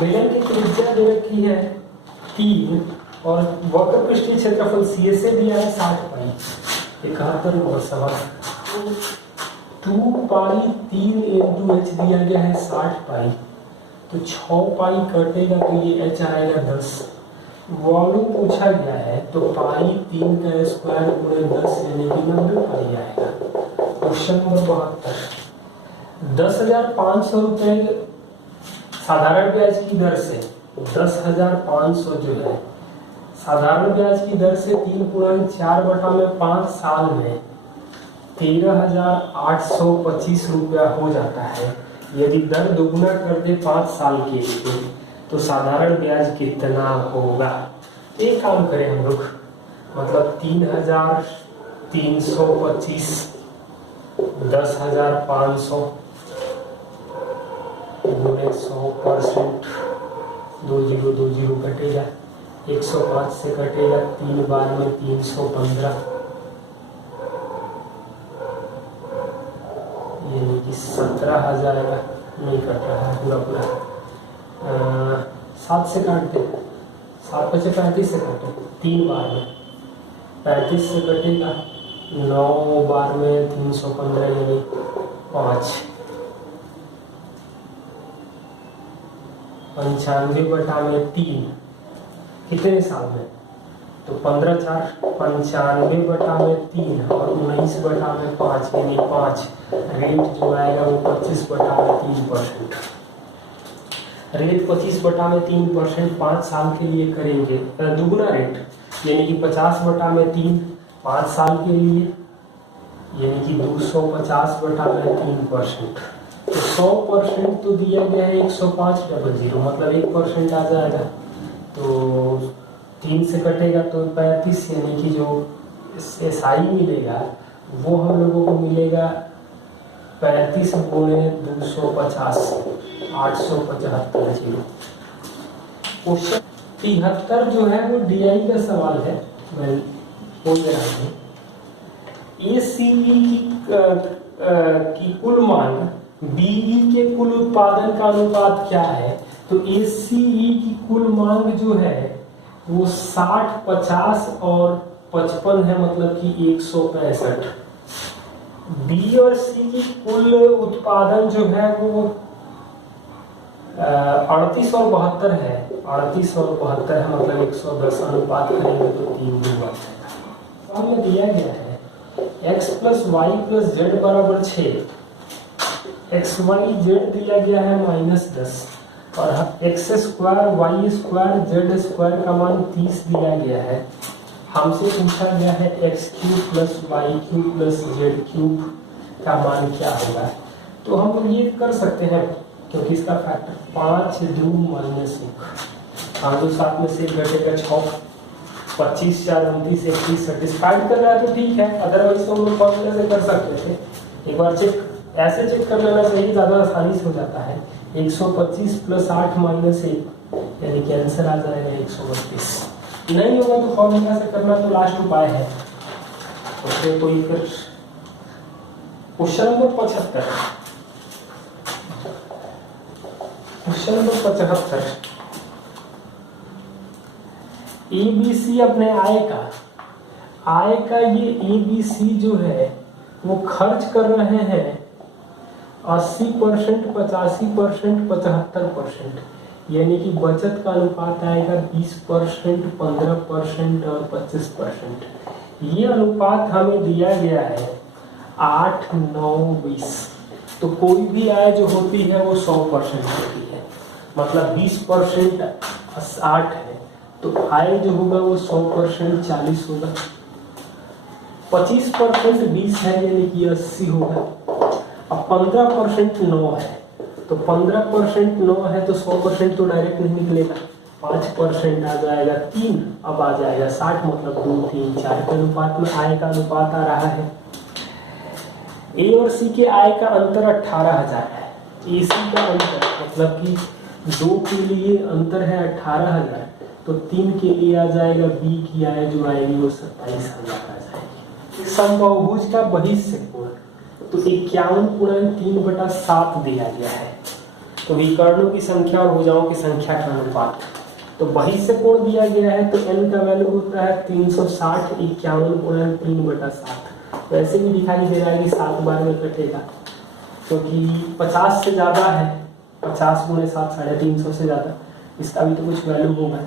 बेलन की त्रिज्या दे रखी है 3 और वक्र पृष्ठीय क्षेत्रफल सी ए से दिया है 60 पाई। 71 नंबर सवाल 2 पाई 3 इंटू एच दिया गया है 60 पाई, तो 6 पाई कटेगा तो ये एच आएगा 10। वॉल्यूम पूछा गया है तो पाई 3 का स्क्वायर गुणे 10 यानी कि 90 पाई आएगा। क्वेश्चन नंबर 72 10,500 रुपये साधारण ब्याज की दर से 10,500 जो है साधारण ब्याज की दर से 3/4/5 साल में 13,825 रुपया हो जाता है। यदि दर दोगुना कर दे 5 साल के लिए तो साधारण ब्याज कितना होगा। एक काम करें हम लोग, मतलब 3,325 10,500 गुणे 100%, 20 कटेगा, 105 से कटेगा, 3 बार में 315 यानी कि 17,000 नहीं कट रहा है पूरा 7 से काटते, 7 बचे 35 से काटे, 3 बार में 35 से कटेगा, 9 बार में 315 यानी 5, 95/3 कितने साल में, तो 15/4 95/3 और 19/5 यानी 5। रेट जो आएगा वो 25/3%। रेट 25/3% 5 साल के लिए करेंगे, दुगुना रेट यानी कि 50/3 5 साल के लिए यानी कि 250/3%। तो 100% तो दिया गया है 105/00, मतलब 1% आ जाएगा, तो 3 से कटेगा तो 35 यानी कि जो एसआई मिलेगा वो हम लोगों को मिलेगा 35 गुणे 250 875। क्वेश्चन 73 जो है वो डीआई का सवाल है, मैं बोल रहा हूँ। एसीई की कुल मांग बीई के कुल उत्पादन का अनुपात क्या है, तो एसीई की कुल मांग जो है वो 60, 50 और 55 है, मतलब कि 165। बी और सी की कुल उत्पादन जो है वो 38 और 72 है, 38 और 72 है, मतलब 110 अनुपात करेंगे तो 3 बन जाएगा। हमें दिया गया है x + y + z = 6, x y z दिया गया है -10 और x² y² z² का मान 30 दिया गया है। हमसे पूछा गया है x³ + y³ + z³ का मान क्या होगा। तो हम लोग ये कर सकते हैं, क्योंकि इसका फैक्टर 5 2 -1, 5 7 में से 1 घटेगा 6, 25 4 29 31 सेटिस्फाइड कर रहा है तो ठीक है, अदरवाइज तो हम लोग फॉर्मूले से कर सकते थे। एक बार चेक ऐसे चेक कर लेना चाहिए, ज़्यादा आसानी से हो जाता है। 125 + 8 - 1 यानी कि आंसर आ जाएगा 132। नहीं होगा तो फॉर्मूला से करना तो लास्ट उपाय है। तो कोई फिर question number 75, question number 75 ABC अपने आय का ये एबीसी जो है वो खर्च कर रहे हैं 80%, 85%, 75%, यानी कि बचत का अनुपात आएगा 20%, 15% और 25%। ये अनुपात हमें दिया गया है 8, 9, 20। तो कोई भी आय जो होती है वो 100% होती है, मतलब 20% 8 है तो आय जो होगा वो 100% 40 होगा, 25% 20 है यानी कि 80 होगा, अब 15% 9 है तो 15% 9 है तो 100% तो डायरेक्ट नहीं निकलेगा, 5% आ जाएगा 3, अब आ जाएगा 60, मतलब 2, 3, 4 के अनुपात में आय का अनुपात आ रहा है। ए और सी के आय का अंतर 18,000 है, ए सी का अंतर मतलब कि 2 के लिए अंतर है 18,000, तो 3 के लिए आ जाएगा बी की आय जो आएगी वो 27,000 आ जाएगी। समबाहुभुज का बहिष्य कोण तो 51.3/7 दिया गया है, तो विकर्णों की संख्या और भुजाओं की संख्या का अनुपात। तो वही से कोण दिया गया है तो n का वैल्यू होता है 360 51.3/7। वैसे भी दिखाई दे रहा है कि 7 बार में कटेगा क्योंकि 50 से ज़्यादा है, 50 × 7 350 से ज़्यादा, इसका भी तो कुछ वैल्यू होगा।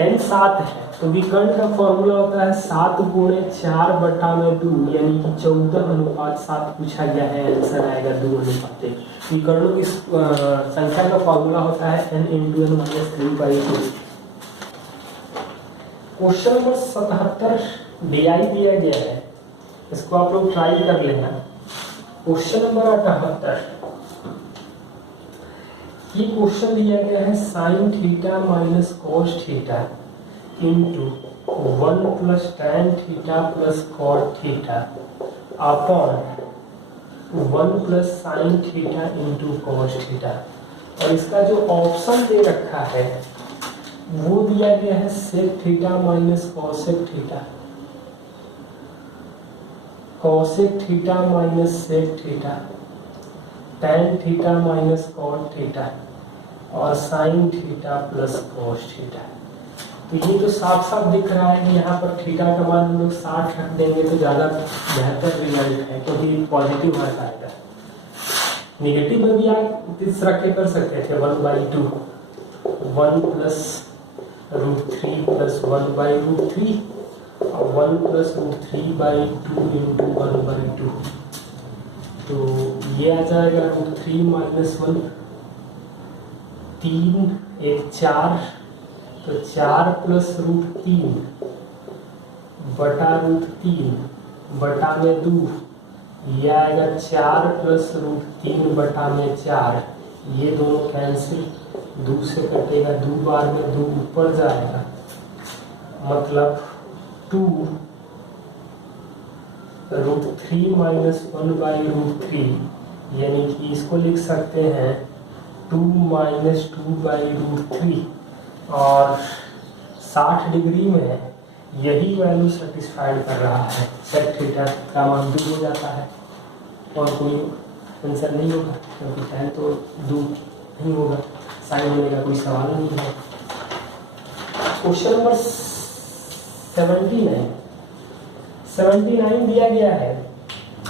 n 7 है तो विकर्ण का फॉर्मूला होता है 7 × 4/2 यानी कि 14:7 पूछा गया है, आंसर आएगा 2:1। विकर्णों की संख्या का फॉर्मूला होता है n × n - 3/2। Question number 77 DI दिया गया है, इसको आप लोग ट्राई कर लेना। क्वेश्चन नंबर 78 ये क्वेश्चन दिया गया है sin θ - cos θ into 1 + tan θ + cot θ upon 1 + sin θ into cos θ। और इसका जो ऑप्शन दे रखा है वो दिया गया है sec θ - cosec θ, cosec θ - sec θ, tan θ - cot θ और sin θ + cos θ। तो ये तो साफ साफ दिख रहा है कि यहाँ पर थीटा का मान हम लोग 60 रख देंगे तो ज़्यादा बेहतर रिजल्ट है क्योंकि पॉजिटिव मार्क आएगा। नेगेटिव में भी आप इस रख के कर सकते थे 1/2 1 + √3 + 1/√3 और 1 + √3/2 × 1/2। तो ये आ जाएगा √3 - 1 3 1 4, तो 4 + √3 बटा √3 बटा में 2, ये आएगा 4 + √3 बटा में 4। ये दोनों कैंसिल, 2 से कटेगा, 2 बार में 2 ऊपर जाएगा, मतलब 2 √3 - 1/√3 यानी कि इसको लिख सकते हैं 2 - 2/√3। और 60 डिग्री में यही वैल्यू सेटिस्फाइड कर रहा है, सेक थीटा का मान 2 हो जाता है और कोई आंसर नहीं होगा क्योंकि tan तो 2 नहीं होगा, साइन होने का कोई सवाल नहीं है। क्वेश्चन नंबर 79 दिया गया है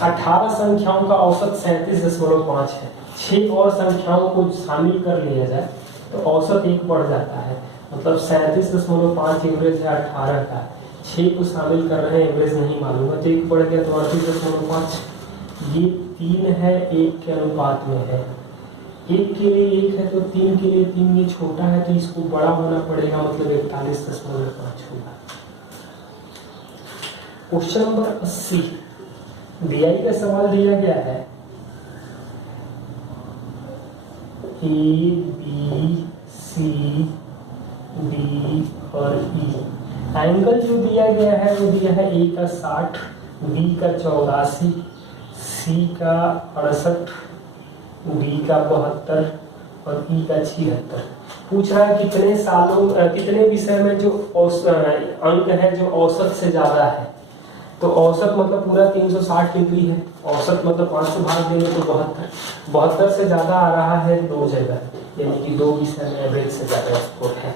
18 संख्याओं का औसत 37.5 है। 6 और संख्याओं को शामिल कर लिया जाए तो औसत 1 बढ़ जाता है, मतलब 37.5 एवरेज है 18 का, 6 को शामिल कर रहे हैं, एवरेज नहीं मालूम है तो 1 बढ़ गया तो 38.5। ये 3 है 1 के अनुपात में है, 1 के लिए 1 है तो 3 के लिए 3, ये छोटा है तो इसको बड़ा होना पड़ेगा, मतलब 41.5 होगा। क्वेश्चन नंबर 80 DI का सवाल दिया गया है A B C D और E। एंगल जो दिया गया है वो दिया है A का 60, B का 84, C का 68, D का 72 और E का 76। पूछ रहा है कितने विषय में जो अंक है जो औसत से ज्यादा है। तो औसत मतलब पूरा 360 डिग्री है, औसत मतलब 5 से भाग देंगे तो 72 से ज्यादा आ रहा है 2 जगह, यानी कि 2 विषय में एवरेज से ज्यादा स्कोर है।